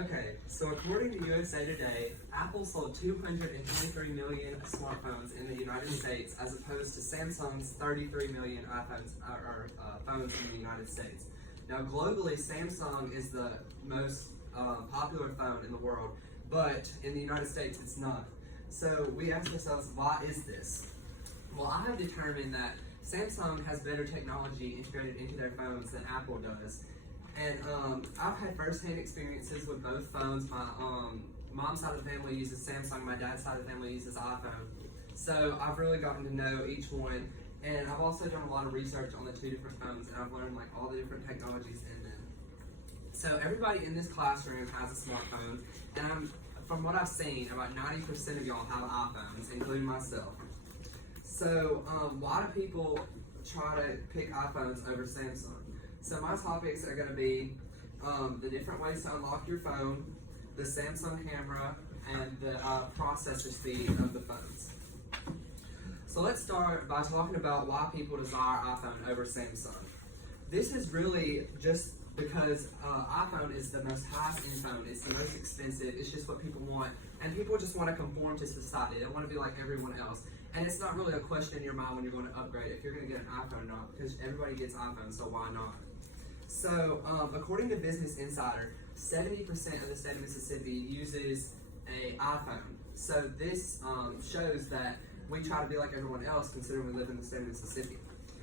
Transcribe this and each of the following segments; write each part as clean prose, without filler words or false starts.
Okay, so according to USA Today, Apple sold 223 million smartphones in the United States as opposed to Samsung's 33 million iPhones phones in the United States. Now globally, Samsung is the most popular phone in the world, but in the United States it's not. So we asked ourselves, why is this? Well, I have determined that Samsung has better technology integrated into their phones than Apple does. And I've had first-hand experiences with both phones. My mom's side of the family uses Samsung, my dad's side of the family uses iPhone. So I've really gotten to know each one. And I've also done a lot of research on the two different phones, and I've learned like all the different technologies in them. So everybody in this classroom has a smartphone, and from what I've seen, about 90% of y'all have iPhones, including myself. So why do people try to pick iPhones over Samsung? So my topics are going to be the different ways to unlock your phone, the Samsung camera, and the processor speed of the phones. So let's start by talking about why people desire iPhone over Samsung. This is really just because iPhone is the most highest-end phone. It's the most expensive. It's just what people want. And people just want to conform to society. They want to be like everyone else. And it's not really a question in your mind when you're going to upgrade if you're going to get an iPhone or not, because everybody gets iPhones, so why not? So, according to Business Insider, 70% of the state of Mississippi uses an iPhone. So this shows that we try to be like everyone else, considering we live in the state of Mississippi.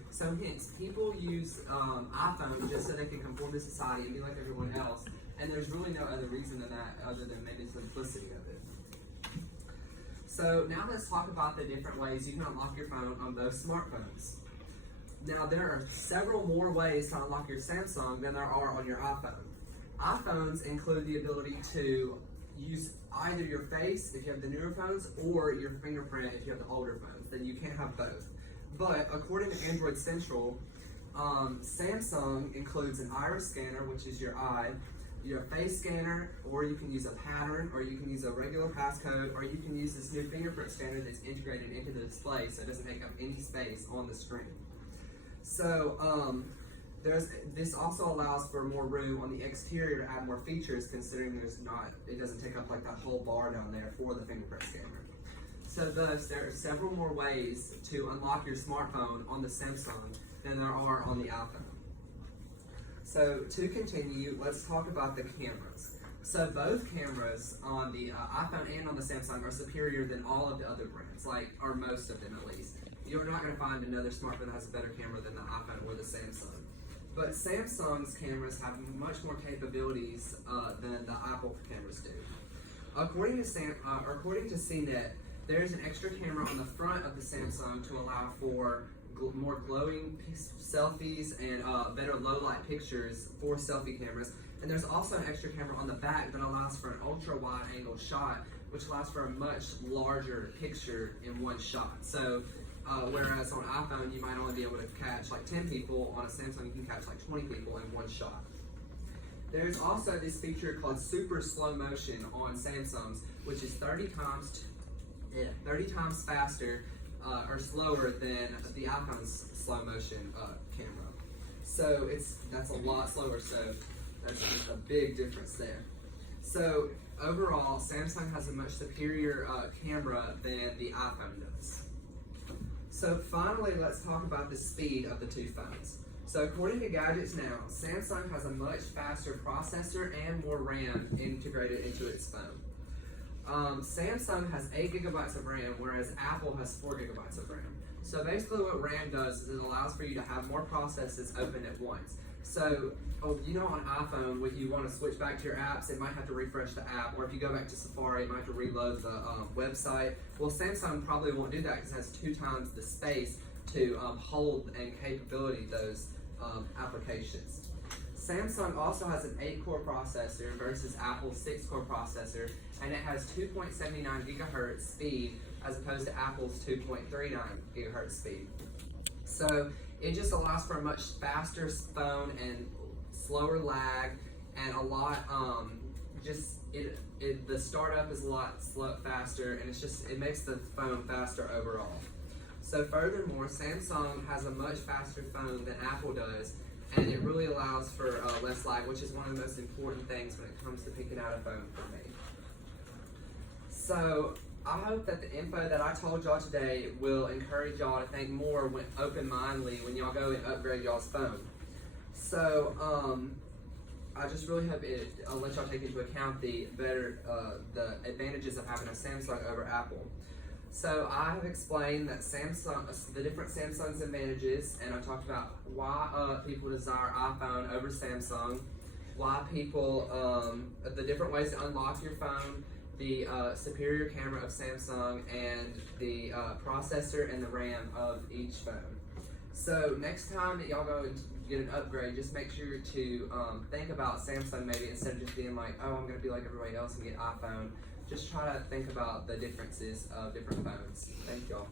So hence, people use iPhone just so they can conform to society and be like everyone else. And there's really no other reason than that other than maybe the simplicity of it. So now let's talk about the different ways you can unlock your phone on both smartphones. Now there are several more ways to unlock your Samsung than there are on your iPhone. iPhones include the ability to use either your face if you have the newer phones or your fingerprint if you have the older phones. Then you can't have both. But according to Android Central, Samsung includes an iris scanner, which is your eye, your face scanner, or you can use a pattern, or you can use a regular passcode, or you can use this new fingerprint scanner that's integrated into the display so it doesn't take up any space on the screen. So this also allows for more room on the exterior to add more features, considering it doesn't take up like that whole bar down there for the fingerprint scanner. So thus, there are several more ways to unlock your smartphone on the Samsung than there are on the iPhone. So to continue, let's talk about the cameras. So both cameras on the iPhone and on the Samsung are superior than all of the other brands, or most of them at least. You're not going to find another smartphone that has a better camera than the iPhone or the Samsung. But Samsung's cameras have much more capabilities than the Apple cameras do. According to CNET, there's an extra camera on the front of the Samsung to allow for more glowing selfies and better low-light pictures for selfie cameras. And there's also an extra camera on the back that allows for an ultra-wide-angle shot, which allows for a much larger picture in one shot. So, whereas on iPhone you might only be able to catch like 10 people, on a Samsung you can catch like 20 people in one shot. There's also this feature called super slow motion on Samsung's, which is 30 times faster or slower than the iPhone's slow motion camera. So that's a lot slower, so that's just a big difference there. So overall, Samsung has a much superior camera than the iPhone does. So finally, let's talk about the speed of the two phones. So according to Gadgets Now, Samsung has a much faster processor and more RAM integrated into its phone. Samsung has 8 gigabytes of RAM, whereas Apple has 4 gigabytes of RAM. So basically what RAM does is it allows for you to have more processes open at once. So, on iPhone, when you want to switch back to your apps, it might have to refresh the app, or if you go back to Safari, it might have to reload the website. Well, Samsung probably won't do that because it has 2 times the space to hold and capability those applications. Samsung also has an 8-core processor versus Apple's 6-core processor, and it has 2.79 gigahertz speed as opposed to Apple's 2.39 gigahertz speed. So it just allows for a much faster phone and slower lag, and a lot the startup is a lot faster, and it makes the phone faster overall. So furthermore, Samsung has a much faster phone than Apple does, and it really allows for less lag, which is one of the most important things when it comes to picking out a phone for me. So I hope that the info that I told y'all today will encourage y'all to think more open-mindedly when y'all go and upgrade y'all's phone. So I just really hope I'll let y'all take into account the advantages of having a Samsung over Apple. So I have explained that the different Samsung's advantages, and I talked about why people desire iPhone over Samsung, why people, the different ways to unlock your phone, the superior camera of Samsung, and the processor and the RAM of each phone. So next time that y'all go and get an upgrade, just make sure to think about Samsung maybe instead of just being like, oh, I'm going to be like everybody else and get iPhone. Just try to think about the differences of different phones. Thank y'all.